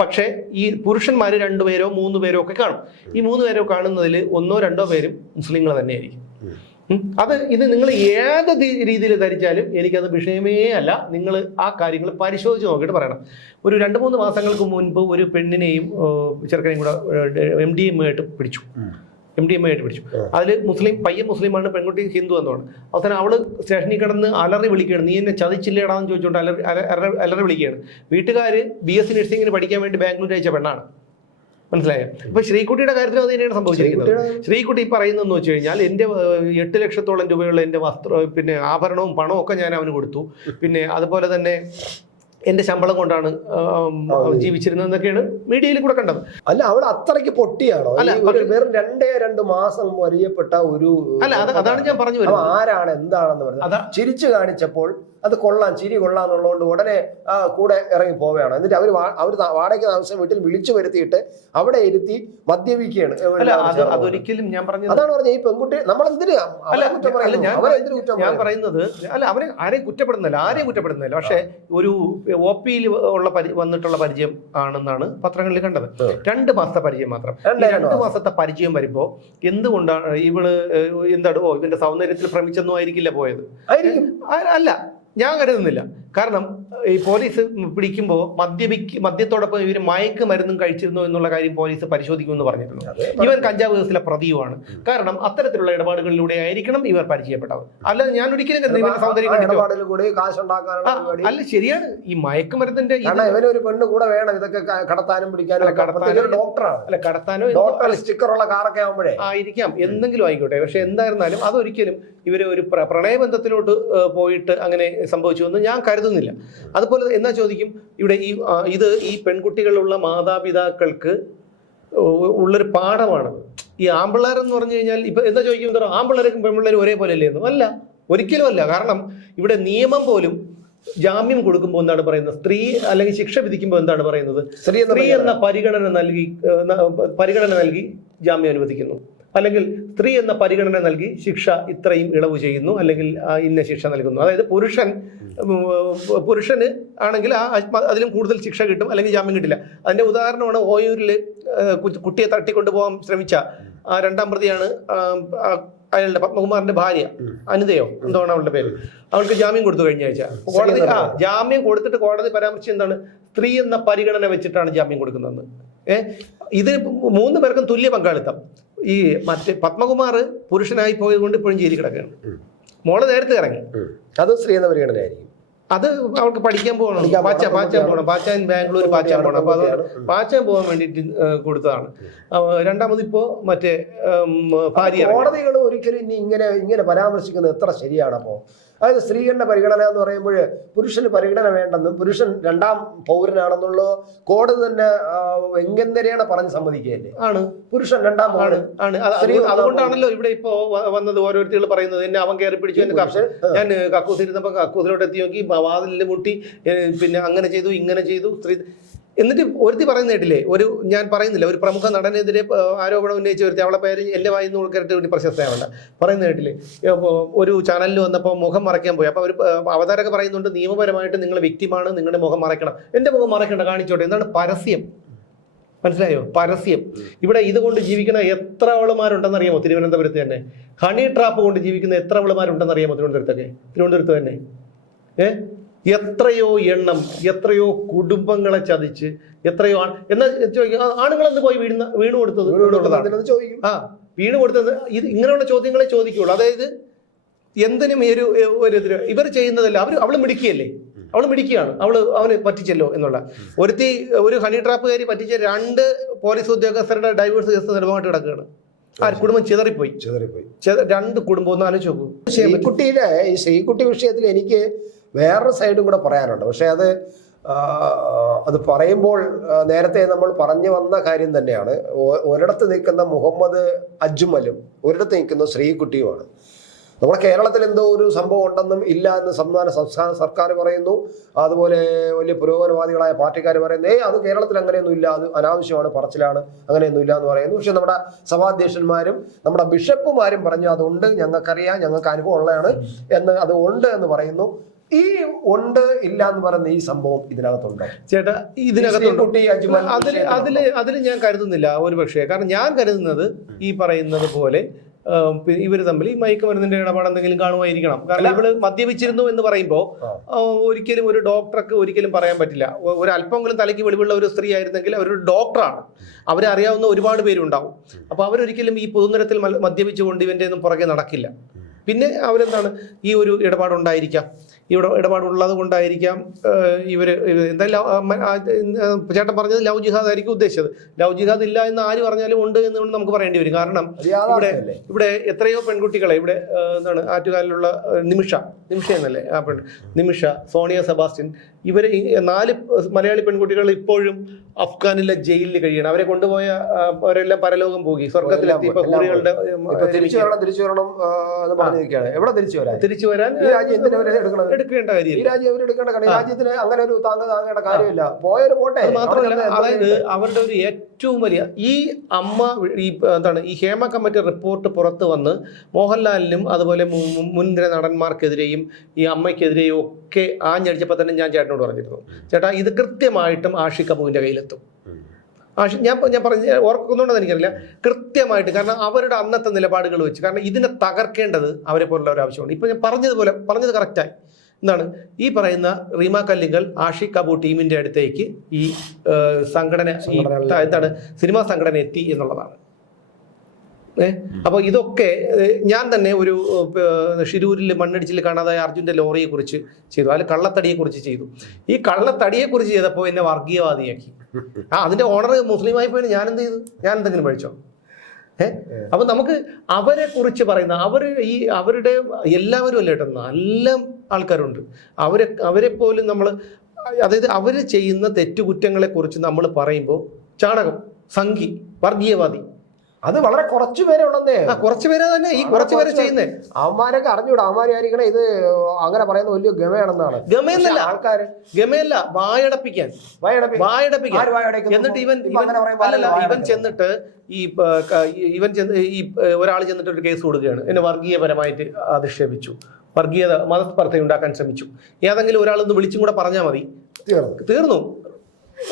S1: പക്ഷേ ഈ പുരുഷന്മാർ രണ്ടുപേരോ മൂന്ന് പേരോ ഒക്കെ കാണും. ഈ മൂന്ന് പേരോ കാണുന്നതിൽ ഒന്നോ രണ്ടോ പേരും മുസ്ലിങ്ങൾ തന്നെയായിരിക്കും. അത് ഇത് നിങ്ങൾ ഏത് രീതിയിൽ ധരിച്ചാലും എനിക്കത് വിഷയമേ അല്ല. നിങ്ങൾ ആ കാര്യങ്ങൾ പരിശോധിച്ച് നോക്കിയിട്ട് പറയണം. ഒരു രണ്ട് മൂന്ന് മാസങ്ങൾക്ക് മുൻപ് ഒരു പെണ്ണിനെയും ചെറുക്കനെയും കൂടെ എം ഡി എം ആയിട്ട് പിടിച്ചു. എം ഡി എം ആയിട്ട് പിടിച്ചു. അതിൽ മുസ്ലിം പയ്യൻ മുസ്ലിമാണ് പെൺകുട്ടി ഹിന്ദു എന്നാണ്. അവസാനം അവൾ സ്റ്റേഷനിൽ കിടന്ന് അലറി വിളിക്കുകയാണ്. നീ എന്നെ ചതിച്ചില്ലേടാന്ന് ചോദിച്ചുകൊണ്ട് അലറി അല- അലറി വിളിക്കുകയാണ്. വീട്ടുകാർ ബി എസ് സി നഴ്സിംഗിന് പഠിക്കാൻ വേണ്ടി ബാംഗ്ലൂർ അയച്ച പെണ്ണാണ്. മനസ്സിലായോ? അപ്പൊ ശ്രീകുട്ടിയുടെ കാര്യത്തിൽ അത് തന്നെയാണ് സംഭവിച്ചിരിക്കുന്നത്. ശ്രീകുട്ടി പറയുന്നതെന്ന് വെച്ച് കഴിഞ്ഞാൽ എന്റെ എട്ട് ലക്ഷത്തോളം രൂപയുള്ള എന്റെ വസ്ത്ര പിന്നെ ആഭരണവും പണവും ഒക്കെ ഞാൻ അവന് കൊടുത്തു. പിന്നെ അതുപോലെ തന്നെ എന്റെ ശമ്പളം കൊണ്ടാണ് ജീവിച്ചിരുന്നത് എന്നൊക്കെയാണ് മീഡിയയിൽ കൂടെ കണ്ടത്.
S2: അല്ല അവിടെ അത്രയ്ക്ക് പൊട്ടിയാണോ?
S1: അല്ല,
S2: വെറും രണ്ടേ രണ്ട് മാസം അറിയപ്പെട്ട ഒരു
S1: അല്ല അതാണ് ഞാൻ പറഞ്ഞു
S2: ആരാണ് എന്താണെന്ന് പറഞ്ഞത്. ചിരിച്ചു കാണിച്ചപ്പോൾ അത് കൊള്ളാം ചിരി കൊള്ളാം എന്നുള്ളതുകൊണ്ട് ഉടനെ കൂടെ ഇറങ്ങി പോവുകയാണ്. എന്നിട്ട് അവർ അവർ വാടകയ്ക്ക് താമസം വീട്ടിൽ വിളിച്ചു വരുത്തിയിട്ട് അവിടെ ഇരുത്തി മദ്യപിക്കുകയാണ്.
S1: അതൊരിക്കലും ഞാൻ പറഞ്ഞത്
S2: അതാണ് പറഞ്ഞത് ഈ പെൺകുട്ടി നമ്മൾ
S1: ഞാൻ? പറയുന്നത് അല്ല അവരെ ആരെയും കുറ്റപ്പെടുന്നില്ല ആരെയും കുറ്റപ്പെടുന്നില്ല പക്ഷേ ഒരു ഒ പിയിൽ ഉള്ള വന്നിട്ടുള്ള പരിചയം ആണെന്നാണ് പത്രങ്ങളിൽ കണ്ടത്. രണ്ട് മാസത്തെ പരിചയം മാത്രം.
S2: രണ്ട്
S1: മാസത്തെ പരിചയം വരുമ്പോൾ എന്തുകൊണ്ടാണ് ഇവൾ എന്താണ് ഓ ഇവന്റെ സൗന്ദര്യത്തിൽ ഭ്രമിച്ചൊന്നും ആയിരിക്കില്ല പോയത്? അല്ല ഞാൻ കരുതുന്നില്ല. കാരണം ഈ പോലീസ് പിടിക്കുമ്പോൾ മദ്യപിക്ക് മദ്യത്തോടൊപ്പം ഇവർ മയക്ക് മരുന്നും കഴിച്ചിരുന്നു എന്നുള്ള കാര്യം പോലീസ് പരിശോധിക്കുമെന്ന് പറഞ്ഞിട്ടുണ്ട്.
S2: അത്
S1: ഇവൻ കഞ്ചാവ് കേസിലെ പ്രതിയുമാണ്. കാരണം അത്തരത്തിലുള്ള ഇടപാടുകളിലൂടെ ആയിരിക്കണം ഇവർ പരിചയപ്പെട്ടത് അല്ല ഞാൻ ഒരിക്കലും അല്ല ശരിയാണ്. ഈ മയക്കുമരുന്നിന്റെ
S2: ഇവനൊരു പെണ്ണ് കൂടെ വേണം. ഇതൊക്കെ കടത്താനും പിടിക്കാനും ഒരു ഡോക്ടറാണ്
S1: അല്ല കടത്താനോ
S2: സ്റ്റിക്കറുള്ള കാറൊക്കെ
S1: ആയിരിക്കാം. എന്തെങ്കിലും ആയിക്കോട്ടെ. പക്ഷെ എന്തായിരുന്നാലും അതൊരിക്കലും ഇവർ ഒരു പ്രണയബന്ധത്തിലോട്ട് പോയിട്ട് അങ്ങനെ സംഭവിച്ചു എന്ന് ഞാൻ കരുതുന്നില്ല. അതുപോലെ എന്നാ ചോദിക്കും? ഇവിടെ ഈ ഇത് ഈ പെൺകുട്ടികളുള്ള മാതാപിതാക്കൾക്ക് ഉള്ളൊരു പാഠമാണ് ഈ ആമ്പിള്ളേരെന്ന് പറഞ്ഞു കഴിഞ്ഞാൽ ഇപ്പൊ എന്താ ചോദിക്കും ആമ്പിള്ളേരും പെൺപിള്ളേരും ഒരേപോലെ അല്ലേ എന്നും? അല്ല ഒരിക്കലും അല്ല കാരണം ഇവിടെ നിയമം പോലും ജാമ്യം കൊടുക്കുമ്പോൾ എന്താണ് പറയുന്നത്? സ്ത്രീ അല്ലെങ്കിൽ ശിക്ഷ വിധിക്കുമ്പോൾ എന്താണ് പറയുന്നത്?
S2: സ്ത്രീ എന്ന
S1: പരിഗണന. നൽകി പരിഗണന നൽകി ജാമ്യം അനുവദിക്കുന്നു. അല്ലെങ്കിൽ സ്ത്രീ എന്ന പരിഗണന നൽകി ശിക്ഷ ഇത്രയും ഇളവ് ചെയ്യുന്നു അല്ലെങ്കിൽ ഇന്ന ശിക്ഷ നൽകുന്നു. അതായത് പുരുഷൻ പുരുഷന് ആണെങ്കിൽ ആ അതിലും കൂടുതൽ ശിക്ഷ കിട്ടും അല്ലെങ്കിൽ ജാമ്യം കിട്ടില്ല. അതിന്റെ ഉദാഹരണമാണ് ഓയൂരിൽ കുട്ടിയെ തട്ടിക്കൊണ്ടു പോകാൻ ശ്രമിച്ച ആ രണ്ടാം പ്രതിയാണ് അയാളുടെ പത്മകുമാറിന്റെ ഭാര്യ അനിതയോ എന്താണ് അവളുടെ പേര്? അവൾക്ക് ജാമ്യം കൊടുത്തു കഴിഞ്ഞ ആഴ്ച. കോടതി ആ ജാമ്യം കൊടുത്തിട്ട് കോടതി പരാമർശിച്ചത് എന്താണ്? സ്ത്രീ എന്ന പരിഗണന വെച്ചിട്ടാണ് ജാമ്യം കൊടുക്കുന്നത് ഇത് മൂന്ന് പേർക്കും തുല്യ പങ്കാളിത്തം. ഈ മറ്റേ പത്മകുമാർ പുരുഷനായി പോയത് കൊണ്ട് ഇപ്പോഴും ജയിലിൽ കിടക്കുകയാണ്. മോളെ നേരത്തെ ഇറങ്ങി.
S2: അത് സ്ത്രീ എന്ന പരിഗണനയായിരിക്കും.
S1: അത് അവൾക്ക് പഠിക്കാൻ പോകണം.
S2: പാച്ച
S1: പാച്ച
S2: പോകണം,
S1: പാച്ചാൻ പോകണം. പാച്ചാൻ ബാംഗ്ലൂർ പാച്ചാൻ പോകണം. അപ്പോൾ അത്
S2: പാച്ച
S1: പാച്ചാൻ പോകാൻ വേണ്ടിയിട്ട് കൊടുത്തതാണ്. രണ്ടാമത് ഇപ്പോ മറ്റേ ഭാര്യ.
S2: കോടതികൾ ഒരിക്കലും ഇനി ഇങ്ങനെ ഇങ്ങനെ പരാമർശിക്കുന്നത് എത്ര ശരിയാണ് അപ്പോ അതായത് സ്ത്രീകളുടെ പരിഗണന എന്ന് പറയുമ്പോൾ പുരുഷന് പരിഗണന വേണ്ടെന്നും പുരുഷൻ രണ്ടാം പൗരനാണെന്നുള്ള കോടതി തന്നെ എങ്ങനെയാണ് പറഞ്ഞ് സമ്മതിക്കുകയല്ലേ?
S1: ആണ്.
S2: പുരുഷൻ രണ്ടാം
S1: ആണ്
S2: പൗരൻ.
S1: ആണ്. അതുകൊണ്ടാണല്ലോ ഇവിടെ ഇപ്പോ വന്നത് ഓരോരുത്തർ പറയുന്നത്. എന്നെ അവൻ കയറി പിടിച്ചു എന്നെ ഞാൻ കക്കൂസിരുന്നപ്പോ കക്കൂസിലോട്ട് എത്തി നോക്കി വാതിലിൽ മുട്ടി പിന്നെ അങ്ങനെ ചെയ്തു ഇങ്ങനെ ചെയ്തു. സ്ത്രീ എന്നിട്ട് ഒരുത്തി പറയുന്ന കേട്ടില്ലേ? ഒരു ഞാൻ പറയുന്നില്ല. ഒരു പ്രമുഖ നടനെതിരെ ആരോപണം ഉന്നയിച്ച് ഒരുത്തി അവളെ പേര് എന്റെ വായിന്ന് ഉൾക്കരട്ട് വേണ്ടി പ്രശസ്തയാവണ്ട. പറയുന്ന കേട്ടില്ലേ? ഒരു ചാനലിൽ വന്നപ്പോൾ മുഖം മറയ്ക്കാൻ പോയി. അപ്പോൾ ഒരു അവതാരക പറയുന്നുണ്ട് നിയമപരമായിട്ട് നിങ്ങൾ വ്യക്തിമാണ് നിങ്ങളുടെ മുഖം മറയ്ക്കണം. എന്റെ മുഖം മറയ്ക്കണ്ട കാണിച്ചോട്ടെ. എന്താണ് പരസ്യം? മനസ്സിലായോ? പരസ്യം. ഇവിടെ ഇതുകൊണ്ട് ജീവിക്കുന്ന എത്ര അവളുമാരുണ്ടെന്നറിയാമോ? തിരുവനന്തപുരത്ത് തന്നെ. ഹണി ട്രാപ്പ് കൊണ്ട് ജീവിക്കുന്ന എത്ര അവളുമാരുണ്ടെന്നറിയാമോ? തിരുവനന്തപുരത്തൊക്കെ? തിരുവനന്തപുരത്ത് തന്നെ. ഏ? എത്രയോ എണ്ണം എത്രയോ കുടുംബങ്ങളെ ചതിച്ച് എത്രയോ ആണ് എന്നാ ആണുങ്ങൾ ആണുങ്ങളെന്ന് പോയി വീഴുന്ന വീണ് കൊടുത്തത്?
S2: ചോദിക്കും.
S1: ആ വീണ് കൊടുത്തത് ഇത് ഇങ്ങനെയുള്ള ചോദ്യങ്ങളെ ചോദിക്കുള്ളൂ. അതായത് എന്തിനും ഈ ഒരു ഒരു ഇവർ ചെയ്യുന്നതല്ല അവർ അവൾ മിടിക്കുകയല്ലേ അവൾ മിടിക്കുകയാണ് അവൾ അവന് പറ്റിച്ചല്ലോ എന്നുള്ള. ഒരുത്തി ഒരു ഹണി ട്രാപ്പുകാരി പറ്റിച്ച രണ്ട് പോലീസ് ഉദ്യോഗസ്ഥരുടെ ഡൈവേഴ്സ് കേസ് നിലപാട് കിടക്കുകയാണ്. ആ കുടുംബം ചിതറിപ്പോയി.
S2: ചിതറിപ്പോയി.
S1: ചിത- രണ്ട് കുടുംബം ഒന്ന് ആലോചിച്ച് നോക്കൂ.
S2: ശ്രീകുട്ടിയിലെ ഈ ശ്രീകുട്ടി വിഷയത്തിൽ എനിക്ക് വേറൊരു സൈഡും കൂടെ പറയാനുണ്ട്. പക്ഷേ അത് അത് പറയുമ്പോൾ നേരത്തെ നമ്മൾ പറഞ്ഞു വന്ന കാര്യം തന്നെയാണ്. ഒരിടത്ത് നിൽക്കുന്ന മുഹമ്മദ് അജ്മലും ഒരിടത്ത് നിൽക്കുന്ന ശ്രീകുട്ടിയുമാണ്. നമ്മുടെ കേരളത്തിൽ എന്തോ ഒരു സംഭവം ഉണ്ടെന്നും ഇല്ല എന്ന് സംസ്ഥാന സംസ്ഥാന സർക്കാർ പറയുന്നു. അതുപോലെ വലിയ പുരോഗമനവാദികളായ പാർട്ടിക്കാർ പറയുന്നു ഏയ് അത് കേരളത്തിൽ അങ്ങനെയൊന്നും ഇല്ല. അത് അനാവശ്യമാണ് പറച്ചിലാണ് അങ്ങനെയൊന്നും ഇല്ല എന്ന് പറയുന്നു. പക്ഷെ നമ്മുടെ സഭാധ്യക്ഷന്മാരും നമ്മുടെ ബിഷപ്പുമാരും പറഞ്ഞു അതുണ്ട് ഞങ്ങൾക്കറിയാം ഞങ്ങൾക്ക് അനുഭവം ഉള്ളതാണ് എന്ന് അത് ഉണ്ട് എന്ന് പറയുന്നു. ഈ ഉണ്ട് ഇല്ല എന്ന് പറയുന്ന ഈ സംഭവം ഇതിനകത്തുണ്ട്?
S1: ചേട്ടാ ഇതിനകത്തുണ്ട്. അതിൽ അതിൽ അതിൽ ഞാൻ കരുതുന്നില്ല ഒരു പക്ഷേ. കാരണം ഞാൻ കരുതുന്നത് ഈ പറയുന്നത് പോലെ ഇവർ തമ്മിൽ ഈ മയക്കുമരുന്നിന്റെ ഇടപാട് എന്തെങ്കിലും കാണുമായിരിക്കണം. കാരണം ഇവൾ മദ്യപിച്ചിരുന്നു എന്ന് പറയുമ്പോൾ ഒരിക്കലും ഒരു ഡോക്ടർക്ക് ഒരിക്കലും പറയാൻ പറ്റില്ല. ഒരു അല്പമെങ്കിലും തലയ്ക്ക് വെളിവുള്ള ഒരു സ്ത്രീ ആയിരുന്നെങ്കിൽ അവരൊരു ഡോക്ടറാണ്. അവരെ അറിയാവുന്ന ഒരുപാട് പേരുണ്ടാവും. അപ്പോൾ അവരൊരിക്കലും ഈ പൊതുനിരത്തിൽ മദ്യപിച്ചുകൊണ്ട് ഇവന്റെ ഒന്നും പുറകെ നടക്കില്ല. പിന്നെ അവരെന്താണ്? ഈ ഒരു ഇടപാടുണ്ടായിരിക്കാം. ഇവിടെ ഇടപാടുള്ളത് കൊണ്ടായിരിക്കാം ഇവർ എന്തായാലും ചേട്ടൻ പറഞ്ഞത് ലവ് ജിഹാദ് ആയിരിക്കും ഉദ്ദേശിച്ചത്. ലവ് ജിഹാദ് ഇല്ല എന്ന് ആര് പറഞ്ഞാലും ഉണ്ട് എന്ന് നമുക്ക് പറയേണ്ടി വരും. കാരണം
S2: ഇവിടെ
S1: ഇവിടെ എത്രയോ പെൺകുട്ടികളെ ഇവിടെ എന്താണ് ആറ്റുകാലിലുള്ള നിമിഷ നിമിഷ എന്നല്ലേ? ആ പെൺ നിമിഷ സോണിയ സെബാസ്റ്റ്യൻ. ഇവർ നാല് മലയാളി പെൺകുട്ടികൾ ഇപ്പോഴും അഫ്ഗാനിലെ ജയിലിൽ കഴിയണം. അവരെ കൊണ്ടുപോയ അവരെല്ലാം പരലോകം പോകി. സ്വർഗത്തിലെത്തി ഇപ്പൊ
S2: തിരിച്ചു വരണം തിരിച്ചു വരണം എന്ന് പറഞ്ഞിരിക്കുകയാണ്. എവിടെ തിരിച്ചു വരാൻ?
S1: തിരിച്ചു വരാൻ
S2: ഈ രാജ്യം എന്തിനാ അവരെ എടുക്കണത്
S1: എടുക്കേണ്ട
S2: ഈ
S1: കാര്യമില്ല
S2: രാജ്യം കാര്യം രാജ്യത്തിന് അങ്ങനെ ഒരു താങ്ങേണ്ട കാര്യമില്ല. പോയൊരു പോട്ടെ.
S1: മാത്രമല്ല അതായത് അവരുടെ ഒരു ഏറ്റവും വലിയ ഈ അമ്മ ഈ എന്താണ് ഈ ഹേമ കമ്മിറ്റി റിപ്പോർട്ട് പുറത്ത് വന്ന് മോഹൻലാലിനും അതുപോലെ മുൻനിര നടന്മാർക്കെതിരെയും ഈ അമ്മയ്ക്കെതിരെയും ഒക്കെ ആഞ്ഞടിച്ചപ്പോൾ തന്നെ ഞാൻ ചേട്ടനോട് പറഞ്ഞിരുന്നു. ചേട്ടാ ഇത് കൃത്യമായിട്ടും ആഷി കപൂവിന്റെ കയ്യിലെത്തും. ആഷി ഞാൻ ഞാൻ പറഞ്ഞ ഓർക്കുന്നുണ്ടെന്ന് എനിക്കറിയില്ല. കൃത്യമായിട്ട് കാരണം അവരുടെ അന്നത്തെ നിലപാടുകൾ വെച്ച് കാരണം ഇതിനെ തകർക്കേണ്ടത് അവരെ പോലുള്ള ഒരു ആവശ്യമാണ്. ഇപ്പൊ ഞാൻ പറഞ്ഞതുപോലെ പറഞ്ഞത് കറക്റ്റായി എന്താണ് ഈ പറയുന്ന റീമ കല്ലിങ്കൽ ആഷി കപൂർ ടീമിന്റെ അടുത്തേക്ക് ഈ സംഘടന എന്താണ് സിനിമാ സംഘടന എത്തി എന്നുള്ളതാണ്. അപ്പോൾ അപ്പൊ ഇതൊക്കെ ഞാൻ തന്നെ ഒരു ഷിരൂരിൽ മണ്ണിടിച്ചിൽ കാണാതായ അർജുന്റെ ലോറിയെ കുറിച്ച് ചെയ്തു അതിൽ കള്ളത്തടിയെ കുറിച്ച് ചെയ്തു. ഈ കള്ളത്തടിയെ കുറിച്ച് ചെയ്തപ്പോൾ എന്നെ വർഗീയവാദിയാക്കി. ആ അതിന്റെ ഓണർ മുസ്ലിമായി പോയി ഞാൻ എന്ത് ചെയ്തു? ഞാൻ എന്തെങ്കിലും പഠിച്ചോ? ഏഹ് അപ്പൊ നമുക്ക് അവരെ കുറിച്ച് പറയുന്ന അവർ ഈ അവരുടെ എല്ലാവരും അല്ല കേട്ടോ നല്ല ആൾക്കാരുണ്ട്. അവരെ അവരെ പോലും നമ്മൾ അതായത് അവർ ചെയ്യുന്ന തെറ്റുകുറ്റങ്ങളെക്കുറിച്ച് നമ്മൾ പറയുമ്പോൾ ചാണകം സംഘി വർഗീയവാദി.
S2: അത് വളരെ കുറച്ചു പേരെ ഉള്ളതേ
S1: കുറച്ചു പേരെ തന്നെ ഈ കുറച്ചു പേരെ ചെയ്യുന്നേ.
S2: അവന്മാരൊക്കെ അറിഞ്ഞൂടാ. അവന്മാരെ ആയിരിക്കണം ഇത് അങ്ങനെ പറയുന്ന വലിയ ഗമയാണെന്നാണ്.
S1: ഗമയെന്നല്ല.
S2: ആൾക്കാർ
S1: ഗമയല്ല വായടപ്പിക്കാൻ. വായടപ്പിക്കാൻ? എന്നിട്ട് ഇവൻ ഇവൻ അല്ലല്ല ഇവൻ ചെന്നിട്ട് ഈ ഇവൻ ചെന്ന് ഈ ഒരാൾ ചെന്നിട്ട് ഒരു കേസ് കൊടുക്കുകയാണ്. എന്നെ വർഗീയപരമായിട്ട് അധിക്ഷേപിച്ചു. വർഗീയത മതസ്പർദ്ധ ഉണ്ടാക്കാൻ ശ്രമിച്ചു. ഏതെങ്കിലും ഒരാളൊന്ന് വിളിച്ചും കൂടെ പറഞ്ഞാൽ മതി.
S2: തീർന്നു.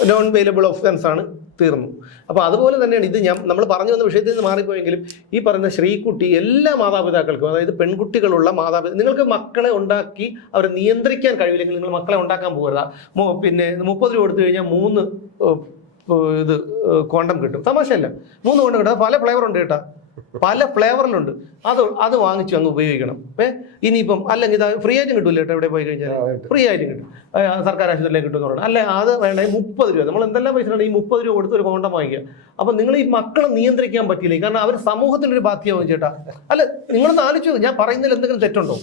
S1: നോൺ വെയിലബിൾ ഒഫൻസ് ആണ് തീർന്നു. അപ്പോൾ അതുപോലെ തന്നെയാണ് ഇത് ഞാൻ നമ്മൾ പറഞ്ഞു വന്ന വിഷയത്തിൽ നിന്ന് മാറിപ്പോയെങ്കിലും ഈ പറയുന്ന ശ്രീകുട്ടി എല്ലാ മാതാപിതാക്കൾക്കും അതായത് പെൺകുട്ടികളുള്ള മാതാപിതാ നിങ്ങൾക്ക് മക്കളെ ഉണ്ടാക്കി അവരെ നിയന്ത്രിക്കാൻ കഴിയില്ലെങ്കിൽ നിങ്ങൾ മക്കളെ ഉണ്ടാക്കാൻ പോകരുത്. പിന്നെ മുപ്പത് രൂപ കൊടുത്തു കഴിഞ്ഞാൽ മൂന്ന് ഇത് കോണ്ടം കിട്ടും. തമാശയല്ല. മൂന്ന് കോണ്ടം കിട്ടും. പല ഫ്ലേവർ ഉണ്ട് കേട്ടാ. പല ഫ്ലേവറിലുണ്ട്. അത് അത് വാങ്ങിച്ചു അങ്ങ് ഉപയോഗിക്കണം. ഏ ഇനിയിപ്പം അല്ലെങ്കിൽ ഇത് ഫ്രീ ആയിട്ടും കിട്ടില്ല കേട്ടോ എവിടെ പോയി കഴിഞ്ഞാൽ ഫ്രീ ആയിട്ട് കിട്ടും. സർക്കാർ ആശുപത്രിയിലേക്ക് കിട്ടും എന്ന് പറഞ്ഞു. അല്ലെ അത് വേണ്ട ഈ മുപ്പത് രൂപ. നമ്മൾ എന്തെല്ലാം പൈസ ഈ മുപ്പത് രൂപ കൊടുത്ത് ഒരു കോണ്ടം വാങ്ങിക്കുക. അപ്പൊ നിങ്ങൾ ഈ മക്കളെ നിയന്ത്രിക്കാൻ പറ്റില്ല കാരണം അവർ സമൂഹത്തിനൊരു ബാധ്യമാവും ചേട്ടാ അല്ല നിങ്ങൾ ആലോചിച്ചു ഞാൻ പറയുന്നതിൽ എന്തെങ്കിലും തെറ്റുണ്ടോ?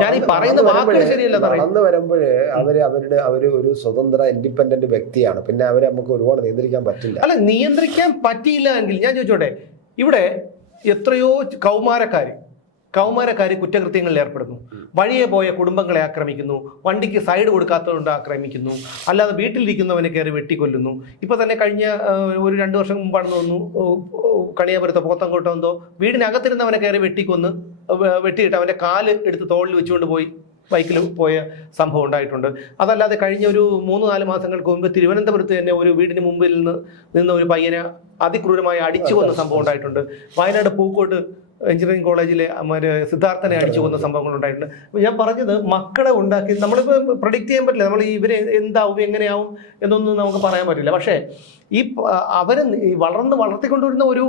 S1: ഞാൻ ഈ പറയുന്ന വാക്കുകൾ ശരിയല്ല.
S2: വളർന്നു വരുമ്പോഴ് അവർ അവരുടെ അവർ ഒരു സ്വതന്ത്ര ഇൻഡിപെൻഡന്റ് വ്യക്തിയാണ്. പിന്നെ അവരെ നമുക്ക് ഒരുപാട് നിയന്ത്രിക്കാൻ പറ്റില്ല.
S1: അല്ല നിയന്ത്രിക്കാൻ പറ്റിയില്ല എങ്കിൽ ഞാൻ ചോദിച്ചോട്ടെ ഇവിടെ എത്രയോ കൗമാരക്കാർ കൗമാരക്കാർ കുറ്റകൃത്യങ്ങളിൽ ഏർപ്പെടുന്നു. വഴിയെ പോയ കുടുംബങ്ങളെ ആക്രമിക്കുന്നു വണ്ടിക്ക് സൈഡ് കൊടുക്കാത്തതുകൊണ്ട് ആക്രമിക്കുന്നു അല്ലാതെ വീട്ടിലിരിക്കുന്നവനെ കയറി വെട്ടിക്കൊല്ലുന്നു. ഇപ്പോൾ തന്നെ കഴിഞ്ഞ ഒരു രണ്ട് വർഷം മുമ്പാണെന്ന് തോന്നുന്നു കണിയാപുരത്ത് പോത്തങ്കോട്ടോ എന്തോ വീടിനകത്തിരുന്നവനെ കയറി വെട്ടിക്കൊന്ന് വെട്ടിയിട്ട് അവന്റെ കാൽ എടുത്ത് തോളിൽ വെച്ചുകൊണ്ട് പോയി. ബൈക്കിൽ പോയ സംഭവം ഉണ്ടായിട്ടുണ്ട്. അതല്ലാതെ കഴിഞ്ഞ ഒരു മൂന്ന് നാല് മാസങ്ങൾക്ക് മുമ്പ് തിരുവനന്തപുരത്ത് തന്നെ ഒരു വീടിന് മുമ്പിൽ നിന്ന് നിന്ന് ഒരു പയ്യനെ അതിക്രൂരമായി അടിച്ചു കൊന്ന സംഭവം ഉണ്ടായിട്ടുണ്ട്. വയനാട് പൂക്കോട്ട് എഞ്ചിനീയറിംഗ് കോളേജിലെ സിദ്ധാർത്ഥനെ അടിച്ചു കൊന്ന സംഭവങ്ങൾ ഉണ്ടായിട്ടുണ്ട്. അപ്പോൾ ഞാൻ പറഞ്ഞത് മക്കളെ ഉണ്ടാക്കി നമ്മളിപ്പോൾ പ്രൊഡിക്റ്റ് ചെയ്യാൻ പറ്റില്ല. നമ്മൾ ഇവരെ എന്താവും എങ്ങനെയാവും എന്നൊന്നും നമുക്ക് പറയാൻ പറ്റില്ല. പക്ഷേ ഈ അവർ ഈ വളർന്ന് വളർത്തിക്കൊണ്ടുവരുന്ന ഒരു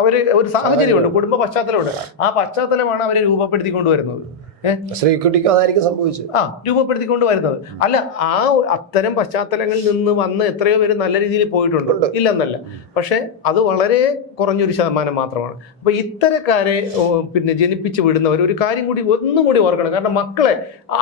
S1: അവർ ഒരു സാഹചര്യമുണ്ട്. കുടുംബ പശ്ചാത്തലമുണ്ട്. ആ പശ്ചാത്തലമാണ് അവരെ രൂപപ്പെടുത്തിക്കൊണ്ടുവരുന്നത്.
S2: ശ്രീകുട്ടിക്കും അതായിരിക്കും സംഭവിച്ചത്.
S1: ആ രൂപപ്പെടുത്തിക്കൊണ്ട് വരുന്നത്. അല്ല ആ അത്തരം പശ്ചാത്തലങ്ങളിൽ നിന്ന് വന്ന് എത്രയോ പേര് നല്ല രീതിയിൽ പോയിട്ടുണ്ട്. ഇല്ലെന്നല്ല. പക്ഷെ അത് വളരെ കുറഞ്ഞൊരു ശതമാനം മാത്രമാണ്. അപ്പൊ ഇത്തരക്കാരെ പിന്നെ ജനിപ്പിച്ച് വിടുന്നവർ ഒരു കാര്യം കൂടി ഒന്നും കൂടി ഓർക്കണം. കാരണം മക്കളെ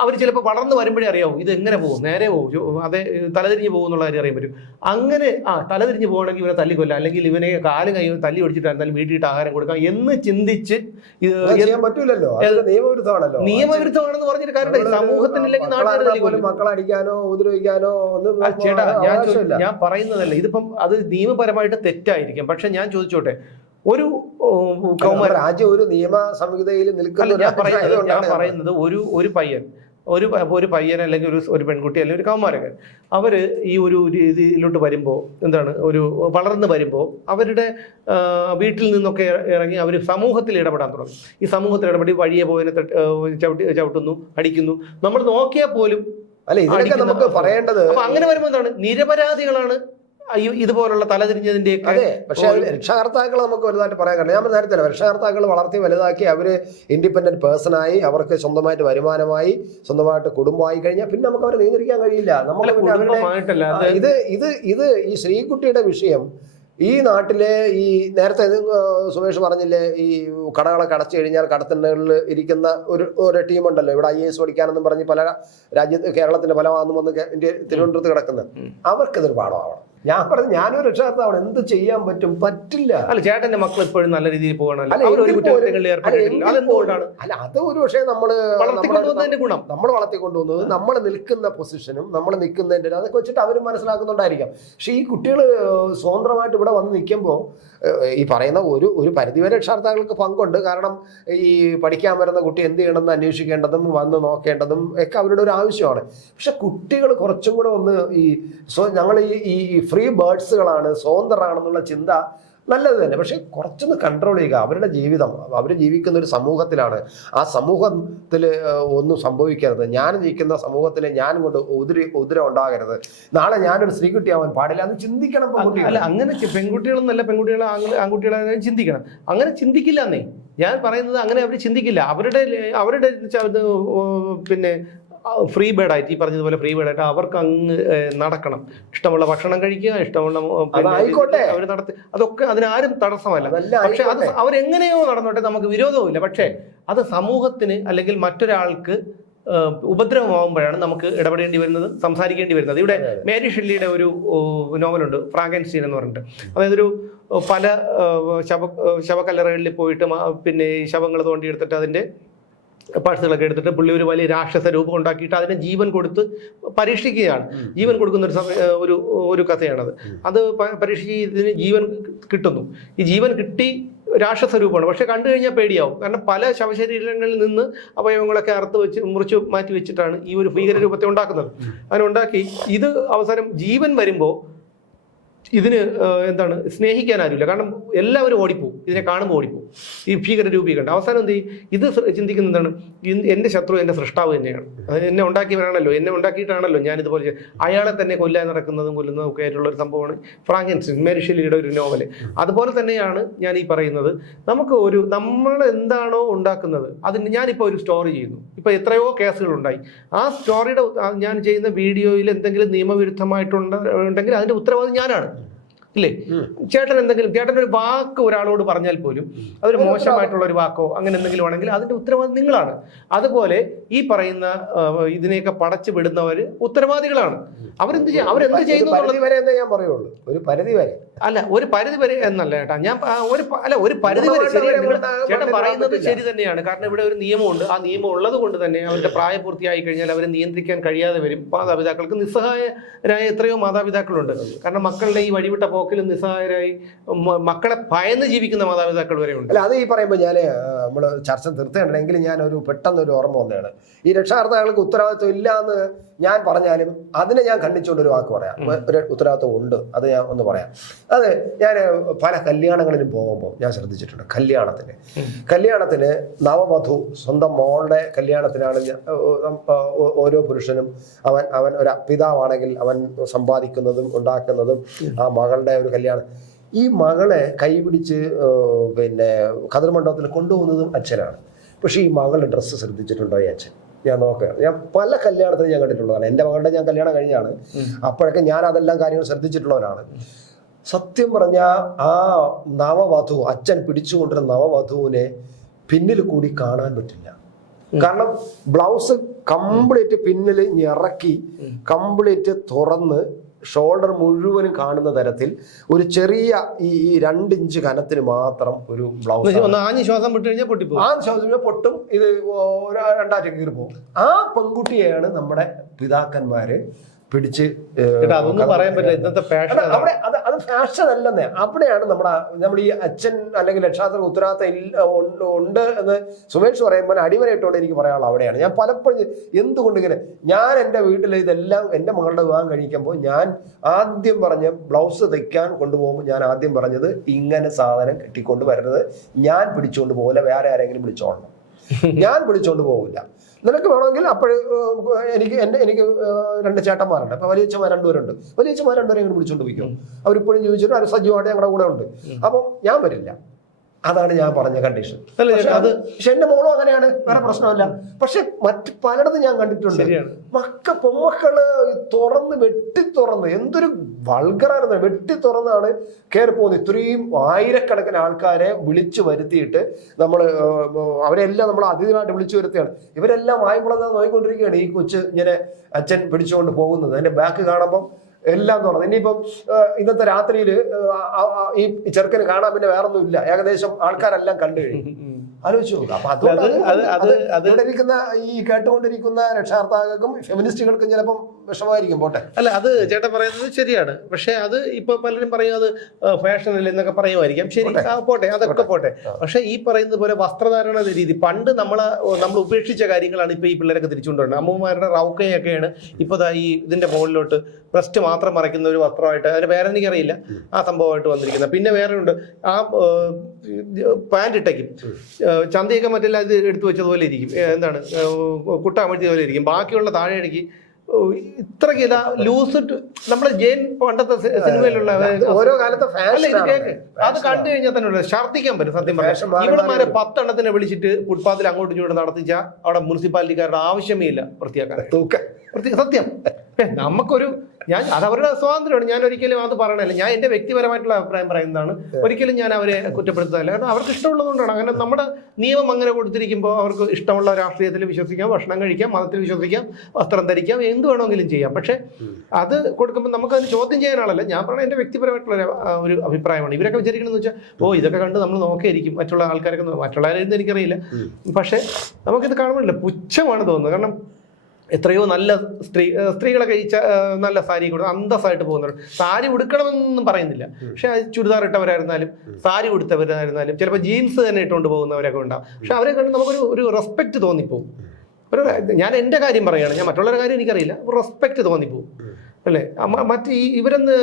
S1: അവർ ചിലപ്പോൾ വളർന്നു വരുമ്പോഴേ അറിയാവും ഇത് എങ്ങനെ പോകും? നേരെ പോകും. അതെ തലതിരിഞ്ഞ് പോകും എന്നുള്ള കാര്യം അറിയാൻ പറ്റും. അങ്ങനെ ആ തലതിരിഞ്ഞ് പോകണമെങ്കിൽ ഇവരെ തല്ലിക്കൊല്ലാം അല്ലെങ്കിൽ ഇവനെ കാലും കൈ തല്ലി ഒടിച്ചിട്ട് എന്തായാലും വീട്ടിലിട്ട് ആഹാരം കൊടുക്കാം എന്ന് ചിന്തിച്ച് ഇത്
S2: ചെയ്യാൻ പറ്റൂലല്ലോ. നിയമവിരുദ്ധമാണല്ലോ.
S1: നിയമവിരുദ്ധമാണെന്ന് പറഞ്ഞൊരു കാര്യം സമൂഹത്തിനില്ലെങ്കിൽ
S2: നാട്ടുകാരെ മക്കളടിക്കാനോ ഉപദ്രവിക്കാനോ ഒന്നും
S1: ചേട്ടാ ഞാൻ ഞാൻ പറയുന്നതല്ല. ഇതിപ്പം അത് നിയമപരമായിട്ട് തെറ്റായിരിക്കും. പക്ഷെ ഞാൻ ചോദിച്ചോട്ടെ ഒരു
S2: രാജ്യം ഒരു നിയമ സംഹിതയിൽ നിൽക്കുന്ന
S1: ഞാൻ പറയുന്നത് ഒരു ഒരു പയ്യൻ ഒരു ഒരു പയ്യൻ അല്ലെങ്കിൽ ഒരു ഒരു പെൺകുട്ടി അല്ലെങ്കിൽ ഒരു കൗമാരകൻ അവർ ഈ ഒരു രീതിയിലോട്ട് വരുമ്പോൾ എന്താണ് ഒരു വളർന്നു വരുമ്പോൾ അവരുടെ വീട്ടിൽ നിന്നൊക്കെ ഇറങ്ങി അവർ സമൂഹത്തിൽ ഇടപെടാൻ തുടങ്ങും ഈ സമൂഹത്തിൽ ഇടപെടി വഴിയെ പോയതിനെ ചവിട്ടി ചവിട്ടുന്നു അടിക്കുന്നു നമ്മൾ നോക്കിയാൽ പോലും
S2: അല്ല ഇതിനൊക്കെ നമുക്ക്. പറയേണ്ടത്
S1: അങ്ങനെ വരുമ്പോൾ എന്താണ് നിരപരാധികളാണ് ഇതുപോലുള്ള തലതിരിഞ്ഞതിന്റെ
S2: അതെ പക്ഷെ രക്ഷാകർത്താക്കൾ നമുക്ക് വലുതായിട്ട് പറയാൻ കാരണം ഞാൻ നേരത്തെ രക്ഷകർത്താക്കൾ വളർത്തി വലുതാക്കി അവർ ഇൻഡിപെൻഡന്റ് പേഴ്സൺ ആയി അവർക്ക് സ്വന്തമായിട്ട് വരുമാനമായി സ്വന്തമായിട്ട് കുടുംബമായി കഴിഞ്ഞാൽ പിന്നെ നമുക്ക് അവരെ നിയന്ത്രിക്കാൻ കഴിയില്ല.
S1: അത്
S2: ഇത് ഇത് ഇത് ഈ ശ്രീകുട്ടിയുടെ വിഷയം ഈ നാട്ടിലെ ഈ നേരത്തെ സുമേഷ് പറഞ്ഞില്ലേ ഈ കടകളൊക്കെ അടച്ചു കഴിഞ്ഞാൽ കടത്തണ്ണകളിൽ ഇരിക്കുന്ന ഒരു ഒരു ടീമുണ്ടല്ലോ ഇവിടെ ഐ എസ് പഠിക്കാനെന്നും പറഞ്ഞ് പല രാജ്യ കേരളത്തിന്റെ പല ഭാഗത്തും വന്ന് തിരുവനന്തപുരത്ത് കിടക്കുന്നത്. അവർക്കിതൊരു പാഠമാവണം. ഞാൻ പറഞ്ഞു ഞാനൊരു രക്ഷകർത്താവണം. എന്ത് ചെയ്യാൻ പറ്റും? പറ്റില്ല.
S1: അല്ല ചേട്ടന്റെ മക്കൾ എപ്പോഴും നല്ല രീതിയിൽ പോകണമല്ലോ.
S2: അല്ല, അത് ഒരു പക്ഷേ
S1: വളർത്തിക്കൊണ്ടുവന്നതിന്റെ ഗുണം.
S2: നമ്മൾ വളർത്തിക്കൊണ്ടുവന്നത് നമ്മൾ നിൽക്കുന്ന പൊസിഷനും നമ്മൾ നിൽക്കുന്നതിന്റെ അതൊക്കെ വെച്ചിട്ട് അവർ മനസ്സിലാക്കുന്നുണ്ടായിരിക്കാം. പക്ഷെ ഈ കുട്ടികൾ സ്വതന്ത്രമായിട്ട് ഇവിടെ വന്ന് നിൽക്കുമ്പോൾ ഈ പറയുന്ന ഒരു ഒരു പരിധിവരെ രക്ഷാർത്ഥാക്കൾക്ക് പങ്കുണ്ട്. കാരണം ഈ പഠിക്കാൻ വരുന്ന കുട്ടി എന്ത് ചെയ്യണമെന്ന് അന്വേഷിക്കേണ്ടതും വന്ന് നോക്കേണ്ടതും ഒക്കെ അവരുടെ ഒരു ആവശ്യമാണ്. പക്ഷെ കുട്ടികൾ കുറച്ചും കൂടെ ഒന്ന് ഈ ഞങ്ങൾ ഈ ഈ ഫ്രീ ബേർഡ്സുകളാണ് സ്വതന്ത്രരാണെന്നുള്ള ചിന്ത നല്ലത് തന്നെ. പക്ഷെ കുറച്ചൊന്ന് കൺട്രോൾ ചെയ്യുക. അവരുടെ ജീവിതം അവർ ജീവിക്കുന്ന ഒരു സമൂഹത്തിലാണ്. ആ സമൂഹത്തിൽ ഒന്നും സംഭവിക്കരുത്. ഞാൻ ജീവിക്കുന്ന സമൂഹത്തിൽ ഞാൻ കൊണ്ട് ഉതിരി ഉതിരം ഉണ്ടാകരുത്. നാളെ ഞാനൊരു സ്ത്രീകുട്ടിയാവാൻ പാടില്ല. അത് ചിന്തിക്കണം പെൺകുട്ടികൾ
S1: അല്ല അങ്ങനെ പെൺകുട്ടികളും പെൺകുട്ടികളെന്നല്ല പെൺകുട്ടികളെ ആൺകുട്ടി- ആൺകുട്ടികളെ ചിന്തിക്കണം. അങ്ങനെ ചിന്തിക്കില്ല എന്നേ ഞാൻ പറയുന്നത് അങ്ങനെ അവർ ചിന്തിക്കില്ല. അവരുടെ അവരുടെ പിന്നെ ഫ്രീ ബേഡായിട്ട് ഈ പറഞ്ഞതുപോലെ ഫ്രീ ബേഡായിട്ട് അവർക്ക് അങ്ങ് നടക്കണം. ഇഷ്ടമുള്ള ഭക്ഷണം കഴിക്കുക ഇഷ്ടമുള്ള. അവർ നടത്തി അതൊക്കെ അതിനാരും തടസ്സമല്ല. പക്ഷെ അത്. അവരെങ്ങനെയോ നടന്നോട്ടെ നമുക്ക് വിരോധവുമില്ല. പക്ഷേ അത് സമൂഹത്തിന് അല്ലെങ്കിൽ മറ്റൊരാൾക്ക് ഉപദ്രവമാകുമ്പോഴാണ് നമുക്ക് ഇടപെടേണ്ടി വരുന്നത് സംസാരിക്കേണ്ടി വരുന്നത്. ഇവിടെ മേരി ഷെല്ലിയുടെ ഒരു നോവലുണ്ട് ഫ്രാങ്കൻസ്റ്റീൻ എന്ന് പറഞ്ഞിട്ട്. അതായത് ഒരു പല ശവ ശവകല്ലറകളിൽ പോയിട്ട് പിന്നെ ഈ ശവങ്ങൾ തോണ്ടിയെടുത്തിട്ട് അതിന്റെ പാഴ്സുകളൊക്കെ എടുത്തിട്ട് പുള്ളി ഒരു വലിയ രാക്ഷസ രൂപം ഉണ്ടാക്കിയിട്ട് അതിനെ ജീവൻ കൊടുത്ത് പരീക്ഷിക്കുകയാണ്. ജീവൻ കൊടുക്കുന്ന ഒരു സമയ ഒരു ഒരു കഥയാണത്. അത് പരീക്ഷിച്ച് ഇതിന് ജീവൻ കിട്ടുന്നു. ഈ ജീവൻ കിട്ടി രാക്ഷസ രൂപമാണ്. പക്ഷെ കണ്ടു കഴിഞ്ഞാൽ പേടിയാവും. കാരണം പല ശവശരീരങ്ങളിൽ നിന്ന് അവയവങ്ങളൊക്കെ അറുത്ത് വെച്ച് മുറിച്ച് മാറ്റി വെച്ചിട്ടാണ് ഈ ഒരു ഭീകര രൂപത്തെ ഉണ്ടാക്കുന്നത്. അങ്ങനെ ഉണ്ടാക്കി ഇത് അവസാനം ജീവൻ വരുമ്പോൾ ഇതിന് എന്താണ് സ്നേഹിക്കാൻ ആരുമില്ല. കാരണം എല്ലാവരും ഓടിപ്പോവും. ഇതിനെ കാണുമ്പോൾ ഓടിപ്പോവും. ഈ ഭീകര രൂപീകരണം. അവസാനം എന്ത് ഇത് ചിന്തിക്കുന്ന എന്താണ്? എന്റെ ശത്രു എന്റെ സൃഷ്ടാവ് തന്നെയാണ്. അത് എന്നെ ഉണ്ടാക്കിയവരാണല്ലോ എന്നെ ഉണ്ടാക്കിയിട്ടാണല്ലോ ഞാൻ ഇതുപോലെ അയാളെ തന്നെ കൊല്ലാൻ നടക്കുന്നതും കൊല്ലുന്നതും ഒക്കെ ആയിട്ടുള്ള ഒരു സംഭവമാണ് ഫ്രാങ്കൻസിൻ മെരിഷലിയുടെ ഒരു നോവൽ അതുപോലെ തന്നെയാണ് ഞാൻ ഈ പറയുന്നത്. നമുക്ക് ഒരു നമ്മൾ എന്താണോ ഉണ്ടാക്കുന്നത് അതിന് ഞാനിപ്പോൾ ഒരു സ്റ്റോറി ചെയ്യുന്നു. ഇപ്പോൾ എത്രയോ കേസുകൾ ഉണ്ടായി ആ സ്റ്റോറിയുടെ ഞാൻ ചെയ്യുന്ന വീഡിയോയിൽ എന്തെങ്കിലും നിയമവിരുദ്ധമായിട്ടുണ്ട് ഉണ്ടെങ്കിൽ അതിന്റെ ഉത്തരവാദി ഞാനാണ്. ഇല്ലേ ചേട്ടൻ എന്തെങ്കിലും ചേട്ടൻ ഒരു വാക്ക് ഒരാളോട് പറഞ്ഞാൽ പോലും അതൊരു മോശമായിട്ടുള്ള ഒരു വാക്കോ അങ്ങനെ എന്തെങ്കിലും ആണെങ്കിൽ അതിന്റെ ഉത്തരവാദി നിങ്ങളാണ്. അതുപോലെ ഈ പറയുന്ന ഇതിനെയൊക്കെ പടച്ചു വിടുന്നവര് ഉത്തരവാദികളാണ്. അവരെന്ത് ചെയ്യും? അവരെന്ത് ചെയ്യുന്നു
S2: വരെ എന്നേ ഞാൻ പറയുള്ളൂ. ഒരു പരിധി വരെ.
S1: അല്ല ഒരു പരിധി വരെ എന്നല്ല ചേട്ടാ. ഞാൻ ഒരു അല്ല ഒരു പരിധി വരെ ചേട്ടൻ പറയുന്നത് ശരി തന്നെയാണ്. കാരണം ഇവിടെ ഒരു നിയമമുണ്ട്. ആ നിയമം ഉള്ളത് കൊണ്ട് തന്നെ അവരുടെ പ്രായപൂർത്തിയായി കഴിഞ്ഞാൽ അവരെ നിയന്ത്രിക്കാൻ കഴിയാതെ വരും. മാതാപിതാക്കൾക്ക് നിസ്സഹായരായ എത്രയോ മാതാപിതാക്കളുണ്ട്. കാരണം മക്കളുടെ ഈ വഴിവിട്ട പോക്കിലും നിസ്സഹായരായി മക്കളെ ഭയന്ന് ജീവിക്കുന്ന മാതാപിതാക്കൾ വരെ ഉണ്ട്.
S2: അല്ല അത് ഈ പറയുമ്പോൾ ഞാൻ നമ്മൾ ചർച്ച തീർത്തേണ്ടെങ്കിൽ ഞാൻ ഒരു പെട്ടെന്ന് ഒരു ഓർമ്മ വന്നതാണ്. ഈ രക്ഷാകർത്താക്കൾക്ക് ഉത്തരവാദിത്വം ഇല്ല എന്ന് ഞാൻ പറഞ്ഞാലും അതിനെ ഞാൻ ഖണ്ഡിച്ചുകൊണ്ട് ഒരു വാക്ക് പറയാം. ഒരു ഉത്തരവാദിത്വം ഉണ്ട് അത് ഞാൻ ഒന്ന് പറയാം. അത് ഞാൻ പല കല്യാണങ്ങളിലും പോകുമ്പോൾ ഞാൻ ശ്രദ്ധിച്ചിട്ടുണ്ട് കല്യാണത്തിന്. കല്യാണത്തിന് നവവധു സ്വന്തം മോളുടെ കല്യാണത്തിനാണ് ഓരോ പുരുഷനും അവൻ അവൻ ഒരു പിതാവാണെങ്കിൽ അവൻ സമ്പാദിക്കുന്നതും ഉണ്ടാക്കുന്നതും ആ മകളുടെ ഒരു കല്യാണം. ഈ മകളെ കൈപിടിച്ച് പിന്നെ പിന്നെ കതിർമണ്ഡപത്തിൽ കൊണ്ടുപോകുന്നതും അച്ഛനാണ്. പക്ഷേ ഈ മകളുടെ ഡ്രസ്സ് ശ്രദ്ധിച്ചിട്ടുണ്ടോ ഈ അച്ഛൻ? ഞാൻ നോക്കുകയാണ് ഞാൻ പല കല്യാണത്തിനും ഞാൻ കണ്ടിട്ടുള്ളതാണ്. എന്റെ മകളുടെ ഞാൻ കല്യാണം കഴിഞ്ഞാണ്. അപ്പോഴൊക്കെ ഞാൻ അതെല്ലാം കാര്യങ്ങൾ ശ്രദ്ധിച്ചിട്ടുള്ളവരാണ് സത്യം പറഞ്ഞ ആ നവവധു അച്ഛൻ പിടിച്ചുകൊണ്ടിരുന്ന നവവധുവിനെ പിന്നിൽ കൂടി കാണാൻ പറ്റില്ല. കാരണം ബ്ലൗസ് കംപ്ലീറ്റ് പിന്നിൽ ഇറക്കി കംപ്ലീറ്റ് തുറന്ന് ഷോൾഡർ മുഴുവനും കാണുന്ന തരത്തിൽ ഒരു ചെറിയ ഈ ഈ രണ്ട് ഇഞ്ച് കനത്തിന് മാത്രം ഒരു ബ്ലൗസ്
S1: ആഞ്ഞ് ശ്വാസം വിട്ട് കഴിഞ്ഞാൽ
S2: ആ ശ്വാസം പൊട്ടും. ഇത് രണ്ടാഴ്ച കീറി പോകും. ആ പെൺകുട്ടിയെയാണ് നമ്മുടെ പിതാക്കന്മാര് പിടിച്ച്
S1: അതൊന്നും പറയാൻ പറ്റില്ല. ഇന്നത്തെ
S2: അവിടെ അത് അത് ഫാഷൻ അല്ലെന്നേ. അവിടെയാണ് നമ്മുടെ നമ്മൾ ഈ അച്ഛൻ അല്ലെങ്കിൽ രക്ഷാത്ര ഉത്തരവാദിത്തം ഇല്ല ഉണ്ട് എന്ന് സുമേഷ് പറയുമ്പോൾ അടിവരയിട്ടോടെ എനിക്ക് പറയാനുള്ളത് അവിടെയാണ്. ഞാൻ പലപ്പോഴും എന്തുകൊണ്ടിങ്ങനെ ഞാൻ എന്റെ വീട്ടിൽ ഇതെല്ലാം എന്റെ മകളുടെ വിവാഹം കഴിക്കുമ്പോൾ ഞാൻ ആദ്യം പറഞ്ഞ ബ്ലൗസ് തയ്ക്കാൻ കൊണ്ടുപോകുമ്പോൾ ഞാൻ ആദ്യം പറഞ്ഞത് ഇങ്ങനെ സാധനം കെട്ടിക്കൊണ്ട് വരുന്നത് ഞാൻ പിടിച്ചുകൊണ്ട് പോകില്ല. വേറെ ആരെങ്കിലും വിളിച്ചോളണം ഞാൻ വിളിച്ചോണ്ട് പോകില്ല. നിനക്ക് വേണമെങ്കിൽ അപ്പോഴേ എനിക്ക് എന്റെ എനിക്ക് രണ്ട് ചേട്ടന്മാരുണ്ട്. അപ്പൊ വലിയച്ഛന്മാർ രണ്ടുപേരുണ്ട്. വലിയച്ഛന്മാർ രണ്ടുപേരെ ഇങ്ങനെ വിളിച്ചുകൊണ്ട് പോയിക്കോ അവരിപ്പോഴും ജീവിച്ചിട്ട് അവർ സജീവമായിട്ട് ഞങ്ങളുടെ കൂടെ ഉണ്ട്. അപ്പം ഞാൻ വരില്ല. അതാണ് ഞാൻ പറഞ്ഞ കണ്ടീഷൻ
S1: അല്ല അത്
S2: പക്ഷെ എന്റെ മോളും അങ്ങനെയാണ് വേറെ പ്രശ്നമല്ല. പക്ഷെ മറ്റ് പലയിടത്തും ഞാൻ കണ്ടിട്ടുണ്ട്. മക്ക പൊമ്മക്കൾ തുറന്ന് വെട്ടി തുറന്ന് എന്തൊരു വൾഗറായിരുന്നു വെട്ടി തുറന്നാണ് കയറി പോകുന്നത്. ഇത്രയും ആയിരക്കണക്കിന് ആൾക്കാരെ വിളിച്ചു വരുത്തിയിട്ട് നമ്മൾ അവരെല്ലാം നമ്മൾ അതിഥികളായിട്ട് വിളിച്ചു വരുത്തുകയാണ് ഇവരെല്ലാം വായ്പളന്ന് നോയിക്കൊണ്ടിരിക്കുകയാണ് ഈ കൊച്ച് ഇങ്ങനെ അച്ഛൻ പിടിച്ചുകൊണ്ട് പോകുന്നത്. അതിന്റെ ബാക്ക് കാണുമ്പോൾ എല്ലാം തുറന്നു. ഇനിയിപ്പം ഇന്നത്തെ രാത്രിയിൽ ഈ ചെറുക്കന് കാണാൻ പിന്നെ വേറൊന്നും ഇല്ല. ഏകദേശം ആൾക്കാരെല്ലാം കണ്ടു കഴിഞ്ഞു. ആലോചിച്ചു നോക്കുക അപ്പൊ ഇരിക്കുന്ന ഈ കേട്ടുകൊണ്ടിരിക്കുന്ന രക്ഷാർത്ഥാകൾക്കും ഫെമിനിസ്റ്റുകൾക്കും ചിലപ്പം വിഷമമായിരിക്കും. പോട്ടെ.
S1: അല്ല അത് ചേട്ടൻ പറയുന്നത് ശരിയാണ്. പക്ഷെ അത് ഇപ്പൊ പലരും പറയും അത് ഫാഷൻ അല്ല എന്നൊക്കെ പറയുമായിരിക്കും. ശരി
S2: പോട്ടെ.
S1: അതൊക്കെ പോട്ടെ. പക്ഷെ ഈ പറയുന്നത് പോലെ വസ്ത്രധാരണ രീതി പണ്ട് നമ്മൾ നമ്മൾ ഉപേക്ഷിച്ച കാര്യങ്ങളാണ് ഇപ്പൊ ഈ പിള്ളേരൊക്കെ തിരിച്ചുകൊണ്ടുവരുന്നത്. അമ്മമാരുടെ റൗക്കയൊക്കെയാണ് ഇപ്പൊ ഈ ഇതിന്റെ മുകളിലോട്ട് ബ്രസ്റ്റ് മാത്രം മറയ്ക്കുന്ന ഒരു വസ്ത്രമായിട്ട് അതിന് വേറെ എനിക്കറിയില്ല. ആ സംഭവമായിട്ട് വന്നിരിക്കുന്നത്. പിന്നെ വേറെ ഉണ്ട് ആ പാന്റ് ഇട്ടയ്ക്കും ഏഹ് ചന്തയൊക്കെ മറ്റെല്ലാം ഇത് എടുത്തു വെച്ചതുപോലെ ഇരിക്കും. എന്താണ്? ഏഹ് കുട്ട അമഴ്ത്തിയ പോലെ ഇരിക്കും. ബാക്കിയുള്ള താഴെ ഇടയ്ക്ക് ഇത്രയ്ക്ക് ഇതാ ലൂസ് നമ്മുടെ ജെയിൻ പണ്ടത്തെ സിനിമയിലുള്ള
S2: ഓരോ കാലത്തെ
S1: അത് കണ്ടു കഴിഞ്ഞാൽ തന്നെ ഛർദ്ദിക്കാൻ പറ്റും സത്യം പറയാം ഇവിടെമാരെ പത്തെണ്ണത്തിനെ വിളിച്ചിട്ട് ഫുട്പാത്തിൽ അങ്ങോട്ടും ഇങ്ങോട്ടും നടത്തിച്ച അവിടെ മുനിസിപ്പാലിറ്റിക്കാരുടെ ആവശ്യമേ ഇല്ല വൃത്തിയാക്കാൻ. സത്യം. നമുക്കൊരു ഞാൻ അത് അവരുടെ സ്വാതന്ത്ര്യമാണ്. ഞാൻ ഒരിക്കലും അത് പറയണല്ല ഞാൻ എന്റെ വ്യക്തിപരമായിട്ടുള്ള അഭിപ്രായം പറയുന്നതാണ്. ഒരിക്കലും ഞാൻ അവരെ കുറ്റപ്പെടുത്തുകയല്ല കാരണം അവർക്ക് ഇഷ്ടമുള്ളതുകൊണ്ടാണ്. അങ്ങനെ നമ്മുടെ നിയമം അങ്ങനെ കൊടുത്തിരിക്കുമ്പോൾ അവർക്ക് ഇഷ്ടമുള്ള രാഷ്ട്രീയത്തിൽ വിശ്വസിക്കാം ഭക്ഷണം കഴിക്കാം മതത്തിൽ വിശ്വസിക്കാം വസ്ത്രം ധരിക്കാം എന്ത് വേണമെങ്കിലും ചെയ്യാം. പക്ഷെ അത് കൊടുക്കുമ്പോൾ നമുക്ക് അതിന് ചോദ്യം ചെയ്യാനാളല്ല ഞാൻ പറഞ്ഞ എന്റെ വ്യക്തിപരമായിട്ടുള്ള ഒരു, അഭിപ്രായമാണ്. ഇവരൊക്കെ വിചാരിക്കണമെന്ന് വെച്ചാൽ ഓ ഇതൊക്കെ കണ്ട് നമ്മൾ നോക്കിയിരിക്കും മറ്റുള്ള ആൾക്കാരൊക്കെ നോ- മറ്റുള്ള ആരായിരുന്നു എനിക്കറിയില്ല പക്ഷെ നമുക്കിത് കാണുമ്പോഴില്ല പുച്ഛമാണ് തോന്നുന്നത്. കാരണം എത്രയോ നല്ല സ്ത്രീ സ്ത്രീകളൊക്കെ ഈ നല്ല സാരി കൊടുത്ത് അന്തസ്സായിട്ട് പോകുന്നവർ സാരി ഉടുക്കണമെന്നൊന്നും പറയുന്നില്ല. പക്ഷെ ചുരിദാർ ഇട്ടവരായിരുന്നാലും സാരി ഉടുത്തവരായിരുന്നാലും ചിലപ്പോൾ ജീൻസ് തന്നെ ഇട്ടുകൊണ്ട് പോകുന്നവരൊക്കെ ഉണ്ടാവും. പക്ഷെ അവരെ കണ്ട് നമുക്കൊരു ഒരു റെസ്പെക്റ്റ് തോന്നിപ്പോവും. ഒരു ഞാൻ എന്റെ കാര്യം പറയുകയാണ് ഞാൻ മറ്റുള്ളവരുടെ കാര്യം എനിക്കറിയില്ല. റെസ്പെക്ട് തോന്നിപ്പോവും. അല്ലേ? മറ്റ് ഈ ഇവരെന്ന്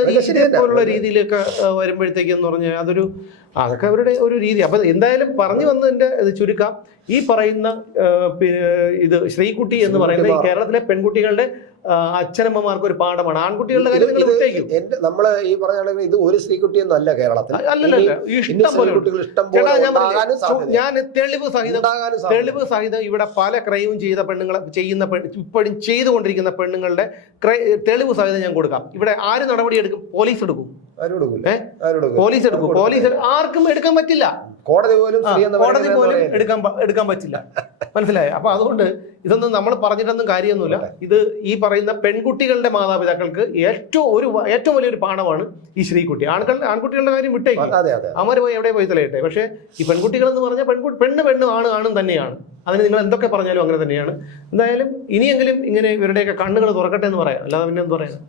S1: പോലുള്ള രീതിയിലൊക്കെ ഏഹ് വരുമ്പോഴത്തേക്ക് എന്ന് പറഞ്ഞാൽ അതൊരു അതൊക്കെ അവരുടെ ഒരു രീതി. അപ്പൊ എന്തായാലും പറഞ്ഞു വന്നതിന്റെ ഇത് ചുരുക്കാം. ഈ പറയുന്ന ഇത് ശ്രീകുട്ടി എന്ന് പറയുന്ന കേരളത്തിലെ പെൺകുട്ടികളുടെ അച്ഛനമ്മമാർക്ക് ഒരു പാഠമാണ്. ആൺകുട്ടികളുടെ കാര്യം
S2: എന്റെ നമ്മൾ ഈ പറഞ്ഞാണെങ്കിൽ ഇത് ഒരു സ്ത്രീകുട്ടിയൊന്നും അല്ല കേരളത്തിൽ.
S1: ഞാൻ തെളിവ് സഹിതം തെളിവ് സഹിതം ഇവിടെ പല ക്രൈമും ചെയ്ത പെണ്ണുങ്ങളെ ചെയ്യുന്ന ഇപ്പോഴും ചെയ്തുകൊണ്ടിരിക്കുന്ന പെണ്ണുങ്ങളുടെ തെളിവ് സഹിതം ഞാൻ കൊടുക്കാം. ഇവിടെ ആര് നടപടി എടുക്കും? പോലീസ് എടുക്കും. പോലീസ് എടുക്കും. പോലീസ് ആർക്കും എടുക്കാൻ പറ്റില്ല.
S2: കോടതി പോലും
S1: കോടതി പോലും എടുക്കാൻ എടുക്കാൻ പറ്റില്ല. മനസ്സിലായോ? അപ്പൊ അതുകൊണ്ട് ഇതൊന്നും നമ്മൾ പറഞ്ഞിട്ടൊന്നും കാര്യമൊന്നുമില്ല. ഇത് ഈ പറയുന്ന പെൺകുട്ടികളുടെ മാതാപിതാക്കൾക്ക് ഏറ്റവും ഒരു ഏറ്റവും വലിയൊരു പാഠമാണ് ഈ ശ്രീകുട്ടി. ആൺകൾ ആൺകുട്ടികളുടെ കാര്യം വിട്ടേക്കും. അവർ പോയി എവിടെ പോയി തലയിട്ടെ പക്ഷേ ഈ പെൺകുട്ടികൾ എന്ന് പറഞ്ഞാൽ പെൺകുട്ടി പെണ്ണ് പെണ്ണ് ആണ് ആണും തന്നെയാണ്. അതിന് നിങ്ങൾ എന്തൊക്കെ പറഞ്ഞാലും അങ്ങനെ തന്നെയാണ്. എന്തായാലും ഇനിയെങ്കിലും ഇങ്ങനെ ഇവരുടെയൊക്കെ കണ്ണുകൾ തുറക്കട്ടെ എന്ന് പറയാം. അല്ലാതെ പിന്നെ എന്ത് പറയാം